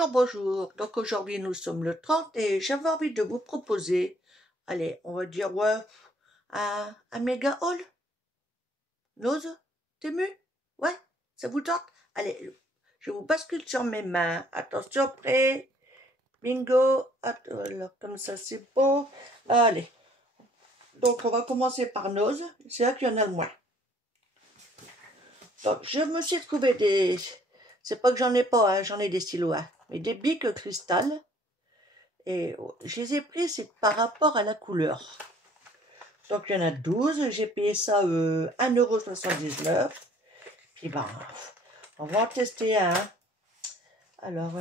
Bonjour, bonjour. Donc aujourd'hui nous sommes le 30 et j'avais envie de vous proposer, allez, on va dire ouais, un méga haul. Nose, t'es mu? Ouais, ça vous tente? Allez, je vous bascule sur mes mains. Attention, prêt? Bingo. Alors comme ça c'est bon. Allez, donc on va commencer par Nose. C'est là qu'il y en a le moins. Donc je me suis trouvé des... C'est pas que j'en ai pas, hein, j'en ai des stylos, hein, mais des bics cristal. Et je les ai pris, c'est par rapport à la couleur. Donc il y en a 12, j'ai payé ça 1,79 €. Puis ben, on va en tester un. Alors,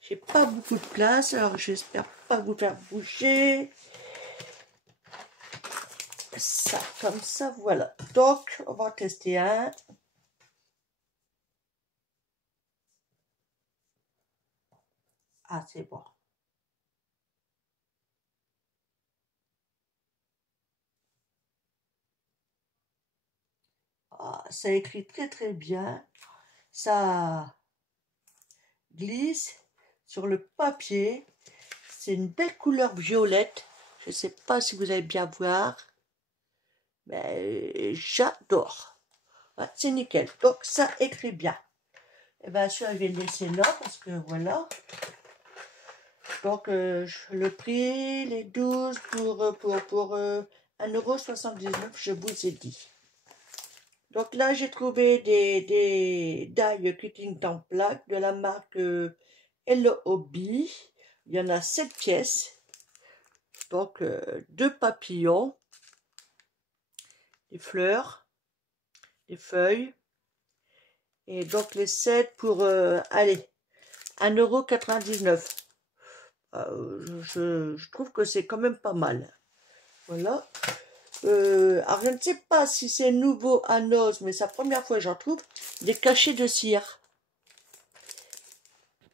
j'ai pas beaucoup de place, alors j'espère pas vous faire bouger. Ça, comme ça, voilà. Donc, on va en tester un. Ah, c'est bon. Ah, ça écrit très très bien. Ça glisse sur le papier. C'est une belle couleur violette. Je ne sais pas si vous allez bien voir. Mais j'adore. Ouais, c'est nickel. Donc ça écrit bien. Et bien ça, je vais le laisser là parce que voilà. Donc le prix, les 12 pour 1,79 €, je vous ai dit. Donc là, j'ai trouvé des die cutting templates de la marque LOB. Il y en a 7 pièces. Donc, 2 papillons, des fleurs, des feuilles. Et donc, les 7 pour, allez, 1,99 €. Je trouve que c'est quand même pas mal. Voilà. Alors, je ne sais pas si c'est nouveau à Noz, mais c'est la première fois que j'en trouve. Des cachets de cire.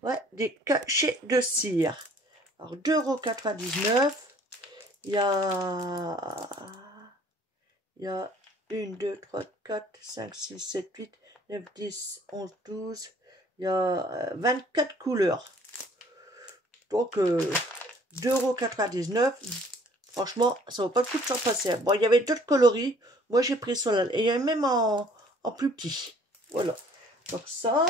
Ouais, des cachets de cire. Alors, 2,99 €. Il y a 1, 2, 3, 4, 5, 6, 7, 8, 9, 10, 11, 12. Il y a 24 couleurs. Donc, 2,99 €. Franchement, ça vaut pas le coup de s'en passer. Bon, il y avait d'autres coloris. Moi, j'ai pris cela. Et il y a même en plus petit. Voilà. Donc ça,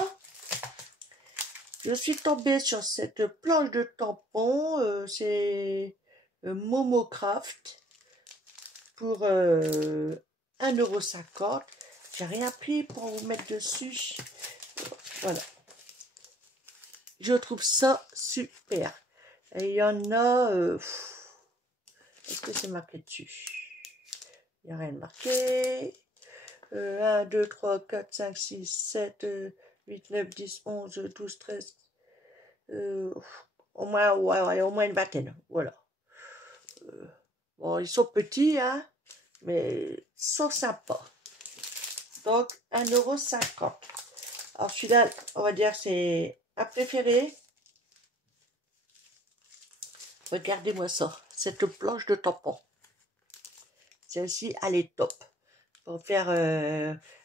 je suis tombée sur cette planche de tampons. C'est Momocraft pour 1,50 €. J'ai rien pris pour vous mettre dessus. Voilà. Je trouve ça super. Et il y en a... est-ce que c'est marqué dessus? Il n'y a rien de marqué. 1, 2, 3, 4, 5, 6, 7, 8, 9, 10, 11, 12, 13. Au moins, ouais, au moins une vingtaine. Voilà. Bon, ils sont petits, hein, mais ils sont sympas. Donc, 1,50 €. Alors, celui-là, on va dire, c'est un préféré. Regardez-moi ça, cette planche de tampon. Celle-ci, elle est top. Pour faire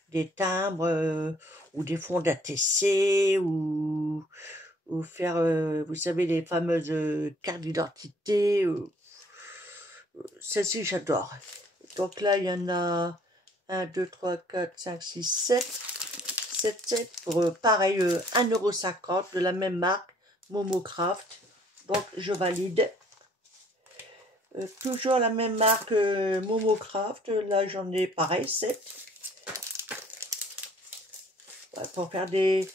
des timbres ou des fonds d'ATC ou faire, vous savez, les fameuses cartes d'identité. Celle-ci, j'adore. Donc là, il y en a 1, 2, 3, 4, 5, 6, 7. 7 pour pareil 1,50 € de la même marque, Momocraft. Donc je valide. Toujours la même marque Momocraft. Là j'en ai pareil 7. Ouais, pour faire des...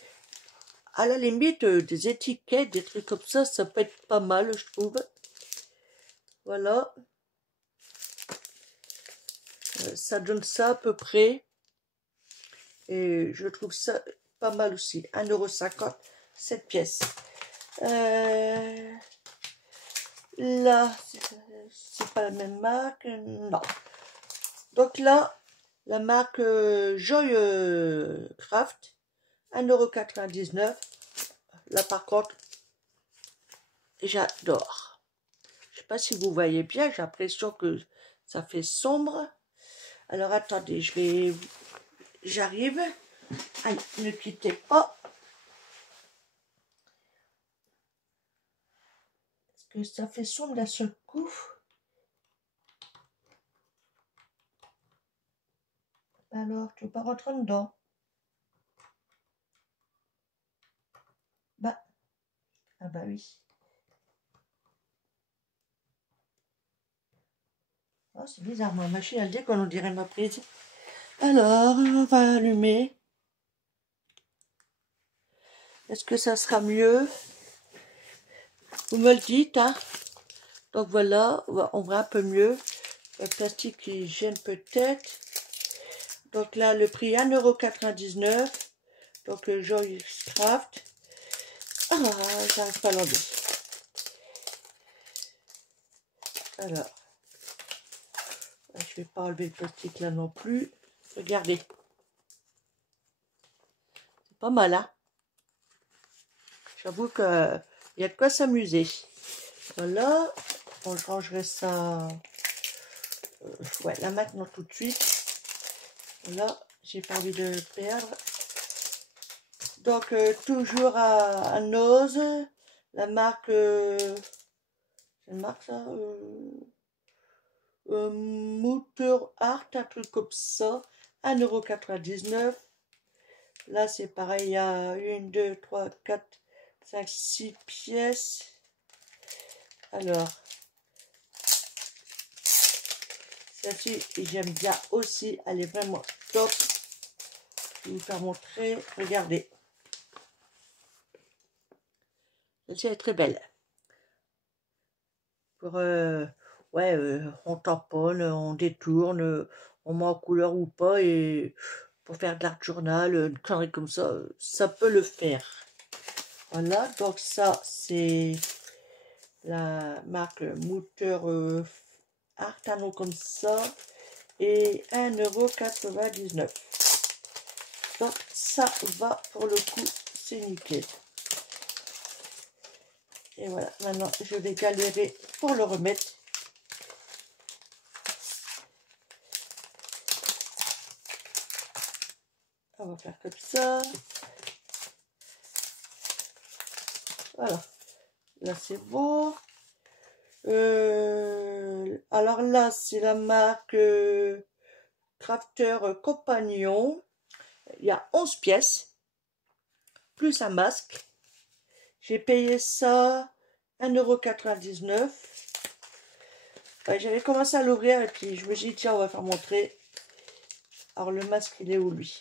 À la limite des étiquettes, des trucs comme ça peut être pas mal je trouve. Voilà. Ça donne ça à peu près. Et je trouve ça pas mal aussi. 1,50 €, 7 pièces. Là, c'est pas la même marque. Non. Donc là, la marque Joy Craft, 1,99 €. Là, par contre, j'adore. Je sais pas si vous voyez bien, j'ai l'impression que ça fait sombre. Alors, attendez, j'arrive. 'Allez, ne quittez pas. que ça fait sombre d'un seul coup. Alors, tu veux pas rentrer dedans? Bah, ah bah oui. Oh, c'est bizarre, ma machine elle déconne, on dirait ma prise. Alors, on va allumer. Est-ce que ça sera mieux? Vous me le dites, hein? Donc voilà, on voit un peu mieux. Le plastique qui gêne peut-être. Donc là, le prix 1,99 €. Donc Joyce Craft. Ah, j'arrive pas à l'enlever. Alors, je vais pas enlever le plastique là non plus. Regardez. C'est pas mal, hein? J'avoue qu'il y a de quoi s'amuser. Voilà. Bon, je rangerai ça ouais, là maintenant tout de suite. Voilà, j'ai pas envie de perdre. Donc, toujours à Nose, la marque, c'est une marque ça, Motor Art, un truc comme ça, 1,99 €. Là, c'est pareil, il y a 1, 2, 3, 4, 5, 6 pièces. Alors, celle-ci, j'aime bien aussi, elle est vraiment top. Je vais vous faire montrer, regardez. Celle-ci est très belle. Pour, ouais, on tamponne, on détourne, on met en couleur ou pas, et pour faire de l'art journal, une connerie comme ça peut le faire. Voilà, donc ça, c'est la marque Moteur Art, un nom comme ça, et 1,99 €. Donc ça va pour le coup, c'est nickel. Et voilà, maintenant je vais galérer pour le remettre. On va faire comme ça. Voilà, là c'est bon. Alors là, c'est la marque Crafter Compagnon. Il y a 11 pièces, plus un masque. J'ai payé ça 1,99 €. Ouais, j'avais commencé à l'ouvrir et puis je me suis dit, tiens, on va faire montrer. Alors le masque, il est où lui?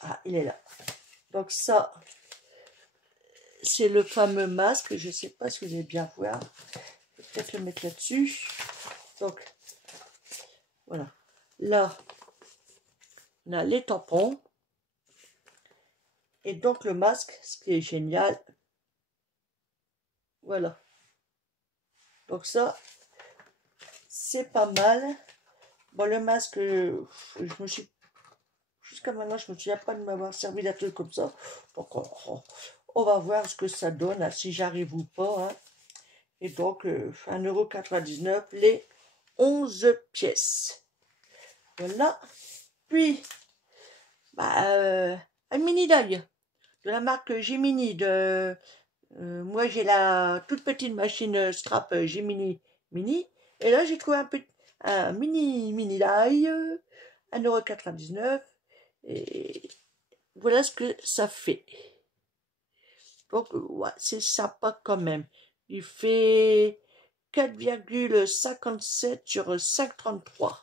Ah, il est là. Donc ça, c'est le fameux masque. Je ne sais pas si vous allez bien voir. Je vais peut-être le mettre là-dessus. Donc, voilà. Là, on a les tampons. Et donc le masque, ce qui est génial. Voilà. Donc ça, c'est pas mal. Bon, le masque, je me suis... Jusqu'à maintenant, je ne me souviens pas de m'avoir servi d'un truc comme ça. Donc, on va voir ce que ça donne, hein, si j'arrive ou pas. Hein. Et donc, 1,99 €, les 11 pièces. Voilà. Puis, bah, un mini deuil de la marque Gemini. Moi, j'ai la toute petite machine scrap Gemini Mini. Et là, j'ai trouvé un mini d'ail, 1,99 €. Et voilà ce que ça fait. Donc, ouais, c'est sympa quand même. Il fait 4,57 sur 5,33.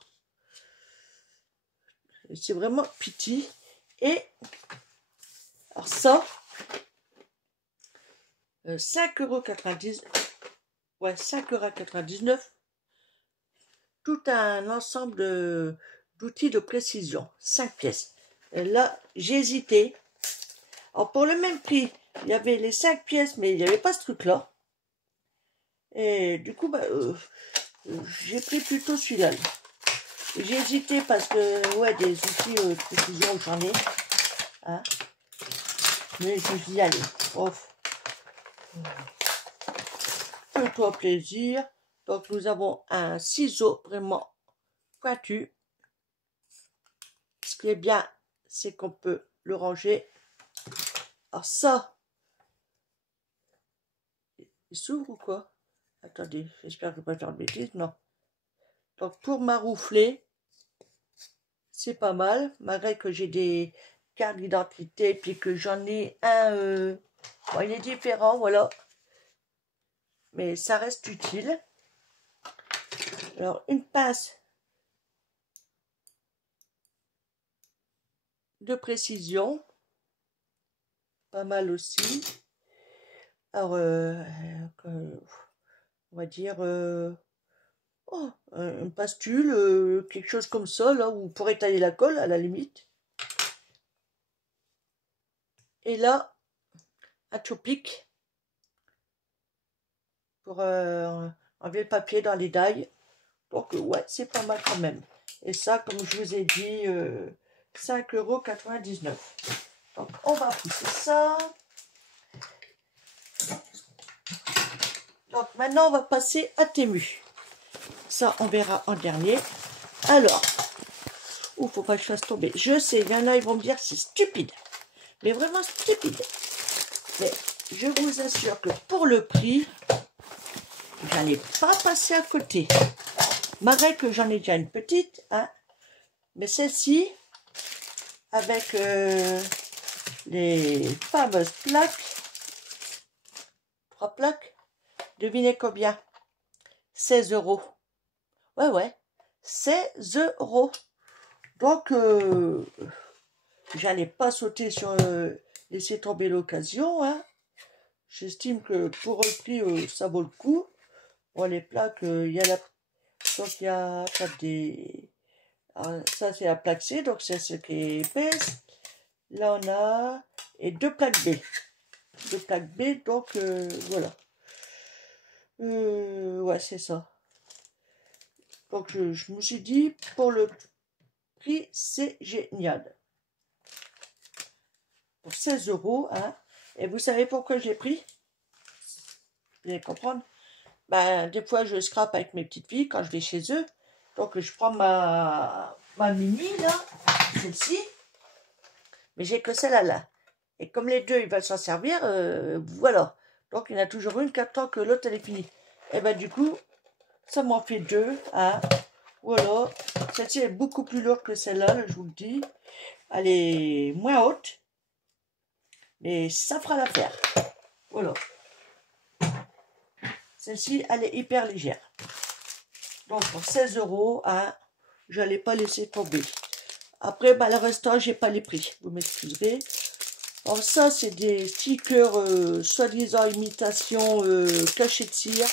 C'est vraiment petit. Et alors ça, 5,90 €. Ouais, 5,99 €. Tout un ensemble d'outils de précision. 5 pièces. Et là, j'ai hésité. Alors, pour le même prix, il y avait les 5 pièces, mais il n'y avait pas ce truc-là. Et du coup, bah, j'ai pris plutôt celui-là. J'ai hésité parce que, ouais, des outils de précision, j'en ai. Hein. Mais je me suis dit, allez, off. Fais-toi plaisir. Donc, nous avons un ciseau vraiment pointu. Ce qui est bien, c'est qu'on peut le ranger. Alors ça, Il s'ouvre ou quoi? Attendez, j'espère que je ne vais pas faire de bêtises. Non. Donc pour maroufler, c'est pas mal. Malgré que j'ai des cartes d'identité, puis que j'en ai un... bon, il est différent, voilà. Mais ça reste utile. Alors, une pince de précision. Pas mal aussi. Alors, on va dire... oh, une pastule, quelque chose comme ça, là, où vous pourrez tailler la colle, à la limite. Et là, un topic pour enlever le papier dans les dailles. Donc, ouais, c'est pas mal quand même. Et ça, comme je vous ai dit, 5,99 €. Donc, on va pousser ça. Donc, maintenant, on va passer à Temu. Ça, on verra en dernier. Alors, il faut pas que je fasse tomber. Je sais, il y en a, ils vont me dire, c'est stupide. Mais vraiment stupide. Mais je vous assure que pour le prix, j'allais pas passer à côté. Malgré que j'en ai déjà une petite, hein. Mais celle-ci, avec les fameuses plaques, 3 plaques, devinez combien? 16 €. Ouais, ouais, 16 €. Donc, j'allais pas sauter sur laisser tomber l'occasion, hein. J'estime que pour le prix, ça vaut le coup. Bon, les plaques, il y a la... Donc, il y a des... Alors, ça, c'est la plaque C, donc c'est ce qui est épaisse. Là, on a... Et 2 plaques B. 2 plaques B, donc, voilà. Ouais, c'est ça. Donc, je me suis dit, pour le prix, c'est génial. Pour 16 €, hein. Et vous savez pourquoi je l'ai pris? Vous allez comprendre. Ben, des fois, je scrape avec mes petites filles quand je vais chez eux. Donc, je prends ma mini, là, celle-ci. Mais j'ai que celle-là, là. Et comme les deux, ils veulent s'en servir, voilà. Donc, il y en a toujours une qui attend que l'autre, elle est finie. Et ben, du coup, ça m'en fait deux, hein. Voilà. Celle-ci est beaucoup plus lourde que celle-là, là, je vous le dis. Elle est moins haute. Mais ça fera l'affaire. Voilà. Celle-ci, elle est hyper légère. Donc, pour 16 €, hein, je n'allais pas laisser tomber. Après, bah, le restant, j'ai pas les prix. Vous m'excuserez. Alors ça, c'est des stickers soi-disant imitation cachet de cire.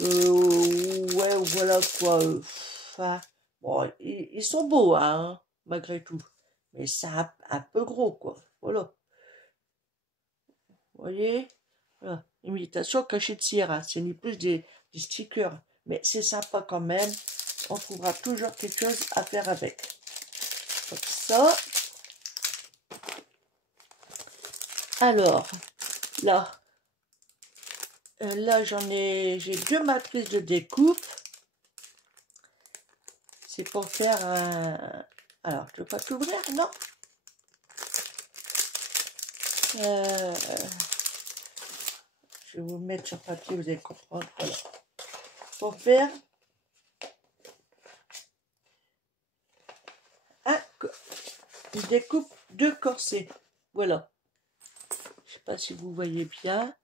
Ouais, voilà quoi. Enfin, bon, ils sont beaux, hein, malgré tout. Mais c'est un peu gros, quoi. Voilà. Vous voyez? Voilà. Imitation cachet de cire, hein. C'est ni plus des stickers. Mais c'est sympa quand même. On trouvera toujours quelque chose à faire avec. Comme ça. Alors, là, j'ai 2 matrices de découpe. C'est pour faire un... Alors, je ne peux pas t'ouvrir, non? Je vais vous mettre sur papier, vous allez comprendre. Voilà. Pour faire une découpe de corset. Voilà. Je ne sais pas si vous voyez bien.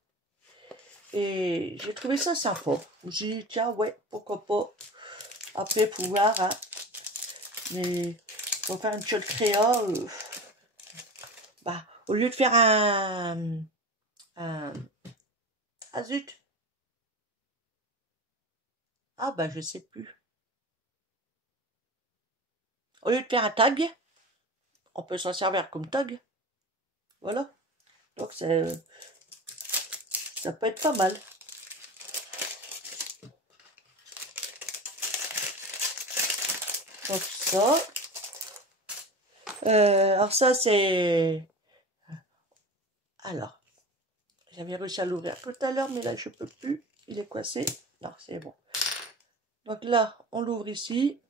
Et j'ai trouvé ça sympa. Je me suis dit, tiens, ouais, pourquoi pas. Après, pouvoir, hein. Mais pour faire une chole créa, bah, au lieu de faire ah zut. Ah bah je sais plus. Au lieu de faire un tag, on peut s'en servir comme tag. Voilà. Donc ça peut être pas mal. Donc ça. Alors ça c'est... Alors, j'avais réussi à l'ouvrir tout à l'heure, mais là je peux plus. Il est coincé. Non, c'est bon. Donc là, on l'ouvre ici.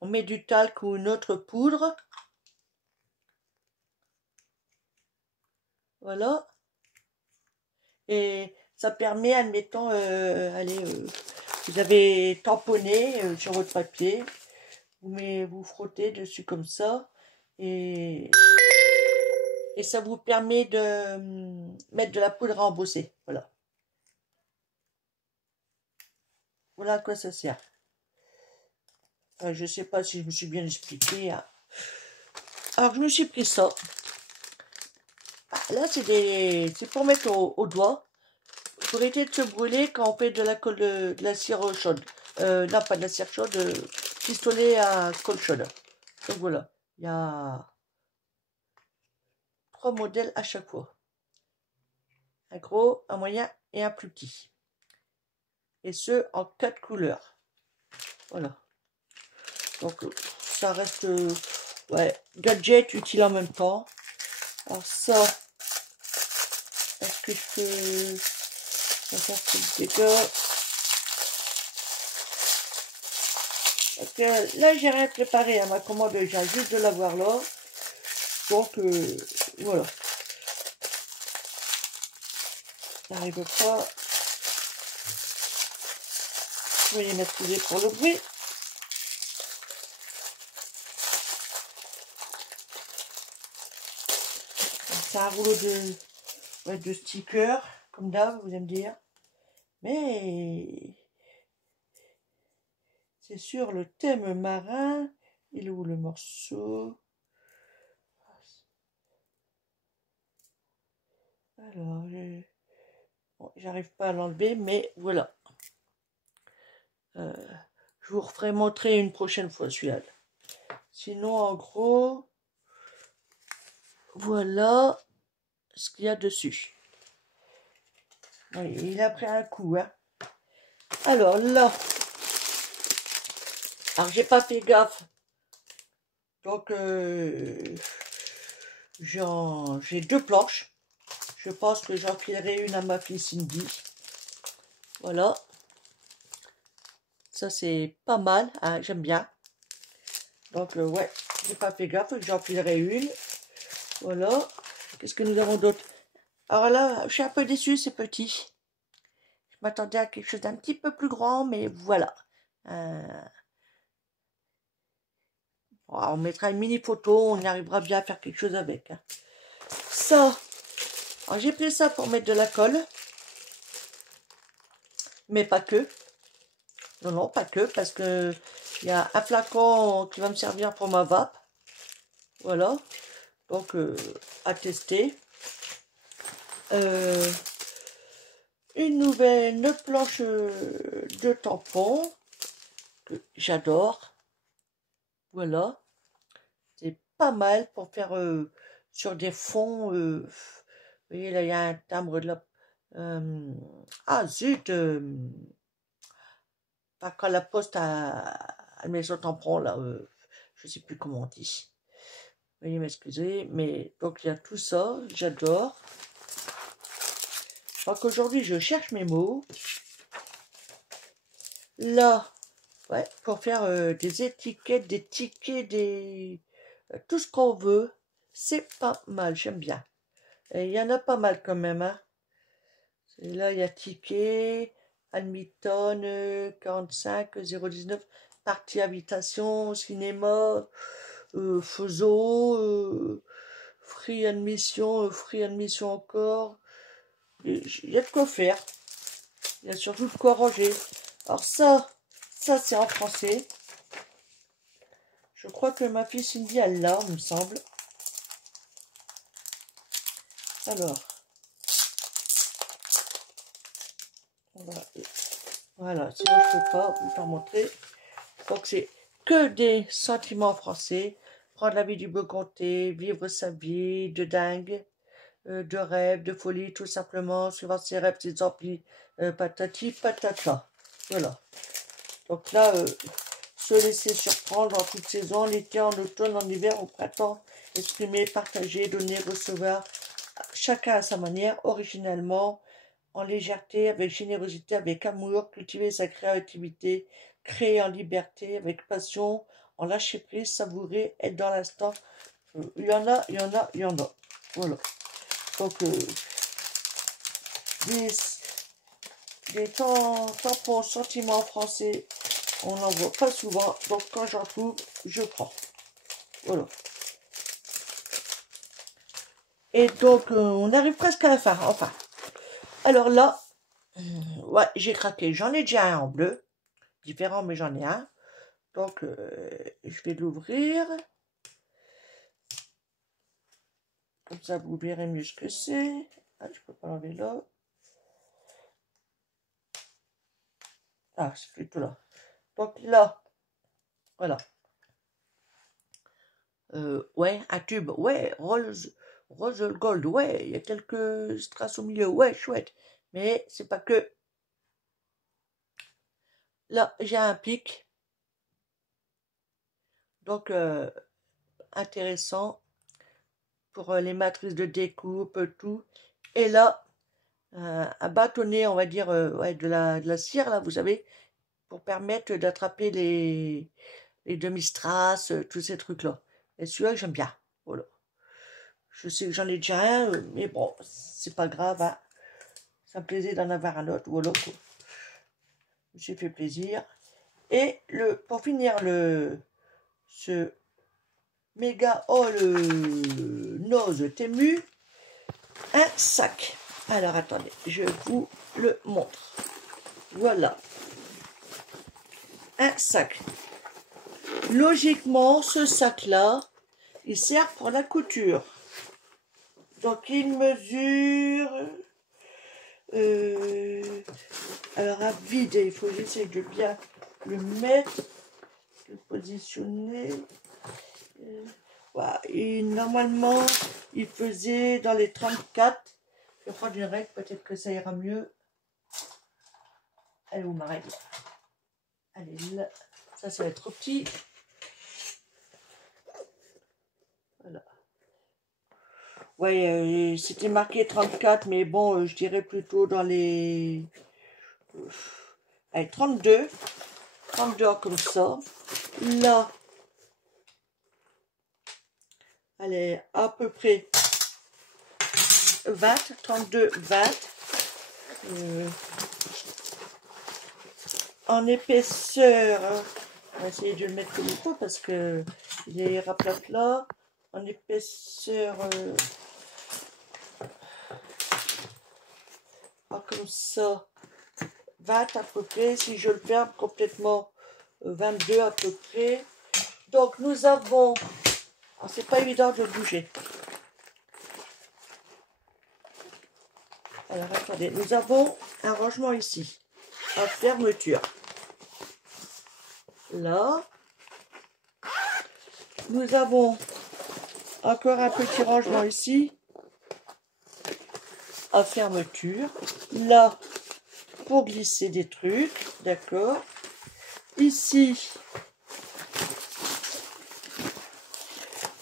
On met du talc ou une autre poudre. Voilà. Et Ça permet, admettons, allez, vous avez tamponné sur votre papier, vous frottez dessus comme ça, et ça vous permet de mettre de la poudre à embosser. Voilà. Voilà à quoi ça sert. Enfin, je sais pas si je me suis bien expliqué. Hein. Alors, je me suis pris ça. Ah, là, c'est pour mettre au doigt. Pour éviter de se brûler quand on fait de la colle de la cire chaude. Non, pas de la cire chaude, pistolet à colle chaude. Donc voilà, il y a 3 modèles à chaque fois. Un gros, un moyen et un plus petit. Et ce, en 4 couleurs. Voilà. Donc, ça reste, ouais, gadget utile en même temps. Alors ça, est-ce que je peux faire ce dégât? Parce que là, j'ai rien préparé à ma commande, j'ai juste de l'avoir là. Donc, voilà. J'arrive pas. Veuillez m'excuser pour le bruit. C'est un rouleau de stickers, comme d'hab, vous allez me dire. Mais c'est sur le thème marin. Il est où le morceau? Alors, bon, j'arrive pas à l'enlever, mais voilà. Je vous referai montrer une prochaine fois celui-là. Sinon, en gros, voilà ce qu'il y a dessus. Oui, il a pris un coup, hein. Alors là, alors j'ai pas fait gaffe. Donc, j'ai 2 planches. Je pense que j'en filerai une à ma fille Cindy. Voilà. Ça, c'est pas mal, hein, j'aime bien. Donc, ouais, j'ai pas fait gaffe, j'en filerai une. Voilà. Qu'est-ce que nous avons d'autre? Alors là, je suis un peu déçue, c'est petit. Je m'attendais à quelque chose d'un petit peu plus grand, mais voilà. On mettra une mini photo, on y arrivera bien à faire quelque chose avec. Hein. Ça, j'ai pris ça pour mettre de la colle. Mais pas que. Non, non, pas que, parce que il y a un flacon qui va me servir pour ma vape. Voilà. Donc, à tester. Une planche de tampons que j'adore. Voilà. C'est pas mal pour faire sur des fonds. Vous voyez, là, il y a un timbre de la... ah, zut pas quand la poste a mis son tampon, là. Je sais plus comment on dit. Veuillez m'excuser. Mais, donc, il y a tout ça. J'adore. Je crois qu'aujourd'hui, je cherche mes mots. Là, ouais, pour faire des étiquettes, des tickets, tout ce qu'on veut, c'est pas mal, j'aime bien. Et il y en a pas mal quand même, hein. Et là, il y a ticket, Hamilton, 45, 019, partie habitation, cinéma, Fozo, free admission encore. Il y a de quoi faire. Il y a surtout de quoi ranger. Alors ça c'est en français. Je crois que ma fille Cindy, elle l'a, il me semble. Alors. Voilà, sinon je ne peux pas vous faire montrer. Donc c'est que des sentiments français. Prendre la vie du beau comté, vivre sa vie de dingue, de rêve, de folie, tout simplement, suivant ses rêves, ses envies, patati patata. Voilà. Donc là, se laisser surprendre en toute saison, l'été, en automne, en hiver, au printemps, exprimer, partager, donner, recevoir, chacun à sa manière, originellement, en légèreté, avec générosité, avec amour, cultiver sa créativité, créer en liberté, avec passion, en lâcher prise, savourer, être dans l'instant. Il y en a, il y en a, il y en a. Voilà. Donc, les tampons Sentiments français, on n'en voit pas souvent, donc quand j'en trouve, je prends. Voilà. Et donc, on arrive presque à la fin, enfin. Alors là, ouais, j'ai craqué. J'en ai déjà un en bleu, différent, mais j'en ai un. Donc, je vais l'ouvrir. Comme ça, vous verrez mieux ce que c'est. Ah, je peux pas l'enlever là. Ah, c'est plutôt là. Donc là, voilà. Ouais, un tube. Ouais, rose gold. Ouais, il y a quelques strass au milieu. Ouais, chouette. Mais c'est pas que. Là, j'ai un pic. Donc, intéressant pour les matrices de découpe, tout. Et là, un bâtonnet, on va dire, ouais, de la cire, là, vous savez, pour permettre d'attraper les demi-strass, tous ces trucs-là. Et celui-là, j'aime bien. Voilà. Je sais que j'en ai déjà un, mais bon, c'est pas grave, hein. Ça me plaisait d'en avoir un autre. Voilà, quoi. Je me suis fait plaisir. Et pour finir ce méga haul nose Temu, un sac. Alors attendez, je vous le montre. Voilà. Un sac. Logiquement, ce sac-là, il sert pour la couture. Donc il mesure... alors à vide, il faut que j'essaie de bien le mettre, le positionner. Voilà. Et normalement, il faisait dans les 34. Je vais prendre une règle, peut-être que ça ira mieux. Elle est où ma règle? Elle est là. Ça va être trop petit. Voilà. Ouais, c'était marqué 34, mais bon, je dirais plutôt dans les... allez, 32. 32 comme ça. Là, elle est à peu près 20, 32, 20. En épaisseur, hein, on va essayer de le mettre comme il faut parce que il est raplate là. En épaisseur, pas comme ça, 20 à peu près. Si je le ferme complètement, 22 à peu près. Donc nous avons, c'est pas évident de bouger. Alors attendez, nous avons un rangement ici, à fermeture. Là, nous avons encore un petit rangement ici, à fermeture. Là, pour glisser des trucs, d'accord. Ici,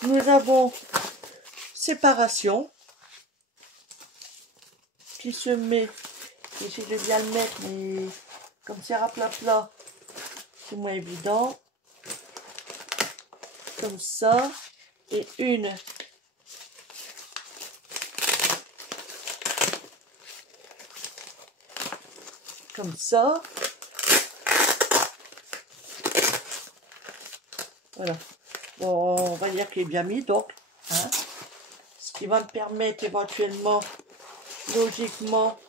nous avons séparation qui se met, j'essaie de bien le mettre, mais comme c'est à plat, c'est moins évident. Comme ça, et une comme ça. Voilà. Bon, on va dire qu'il est bien mis, donc. Hein, ce qui va me permettre éventuellement, logiquement,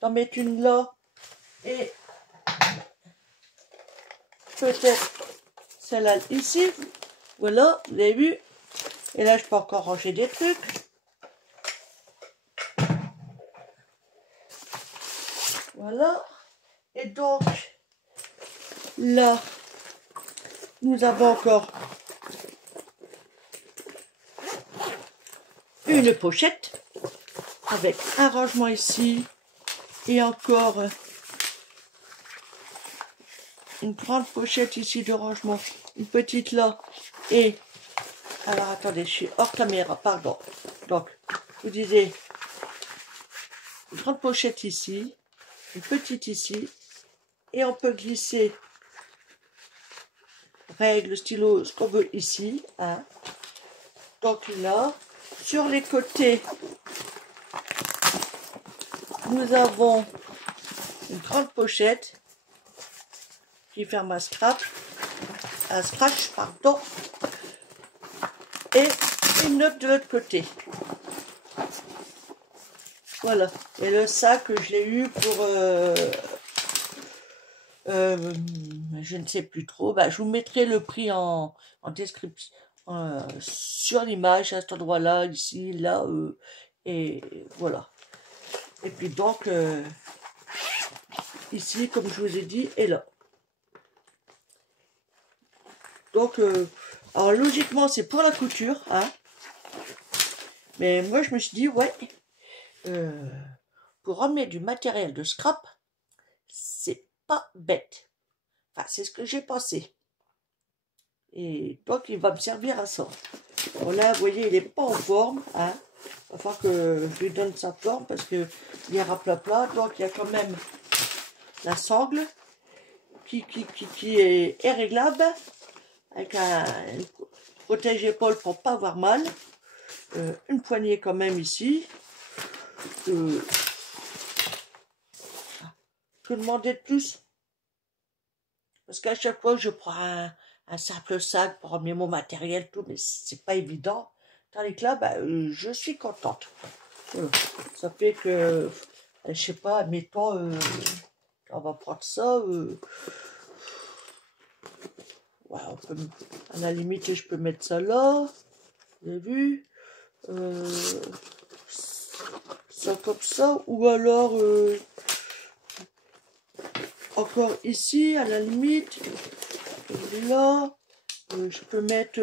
d'en mettre une là. Et peut-être celle-là ici. Voilà, vous avez vu. Et là, je peux encore ranger des trucs. Voilà. Et donc, là, nous avons encore une pochette avec un rangement ici et encore une grande pochette ici de rangement, une petite là et alors attendez, je suis hors caméra, pardon. Donc, je vous disais une grande pochette ici, une petite ici et on peut glisser règle, stylo, ce qu'on veut ici. Hein. Donc là, sur les côtés, nous avons une grande pochette qui ferme un scratch, pardon, et une autre de l'autre côté. Voilà, et le sac, je l'ai eu pour, je ne sais plus trop, bah, je vous mettrai le prix en description, sur l'image, à cet endroit-là, ici, là, et voilà. Et puis donc, ici, comme je vous ai dit, et là. Donc, alors logiquement, c'est pour la couture, hein. Mais moi, je me suis dit, ouais, pour ramener du matériel de scrap, c'est pas bête. Enfin, c'est ce que j'ai pensé. Et donc, il va me servir à ça. Bon, là, vous voyez, il n'est pas en forme, hein. Il va falloir que je lui donne sa forme parce que il est raplapla. Donc, il y a quand même la sangle qui est réglable avec un protège-épaule pour pas avoir mal. Une poignée quand même ici. Que demander de plus? Parce qu'à chaque fois, je prends un simple sac pour emmener mon matériel, tout, mais c'est pas évident. Tandis que là, bah, je suis contente. Voilà. Ça fait que, je sais pas, admettons, on va prendre ça. Voilà, à la limite, je peux mettre ça là. Vous avez vu? Ça comme ça. Ou alors, encore ici, à la limite. Là, je peux mettre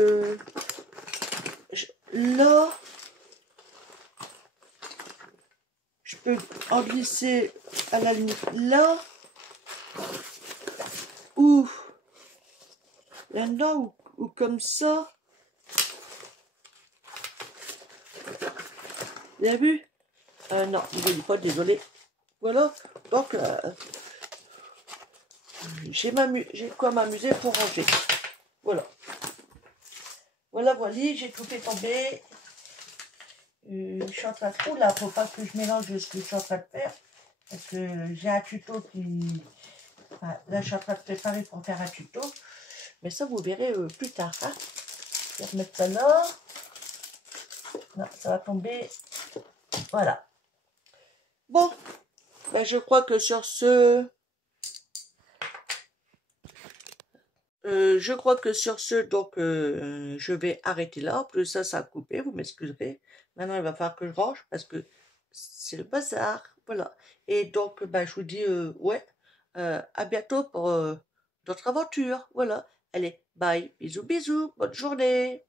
là. Je peux en glisser à la limite là. Ou là-dedans, ou comme ça. Vous avez vu? Non, vous ne voyez pas, désolé. Voilà, donc j'ai quoi m'amuser pour ranger. Voilà. Voilà, j'ai tout fait tomber. Je suis en train de trop là, faut pas que je mélange ce que je suis en train de faire. Parce que j'ai un tuto qui... Enfin, là, je suis en train de préparer pour faire un tuto. Mais ça, vous verrez plus tard. Hein. Je vais remettre ça là. Non, ça va tomber. Voilà. Bon, ben, je crois que sur ce... donc, je vais arrêter là. En plus, ça a coupé, vous m'excuserez. Maintenant, il va falloir que je range parce que c'est le bazar. Voilà. Et donc, ben, je vous dis, ouais, à bientôt pour d'autres aventures. Voilà. Allez, bye, bisous, bisous, bonne journée.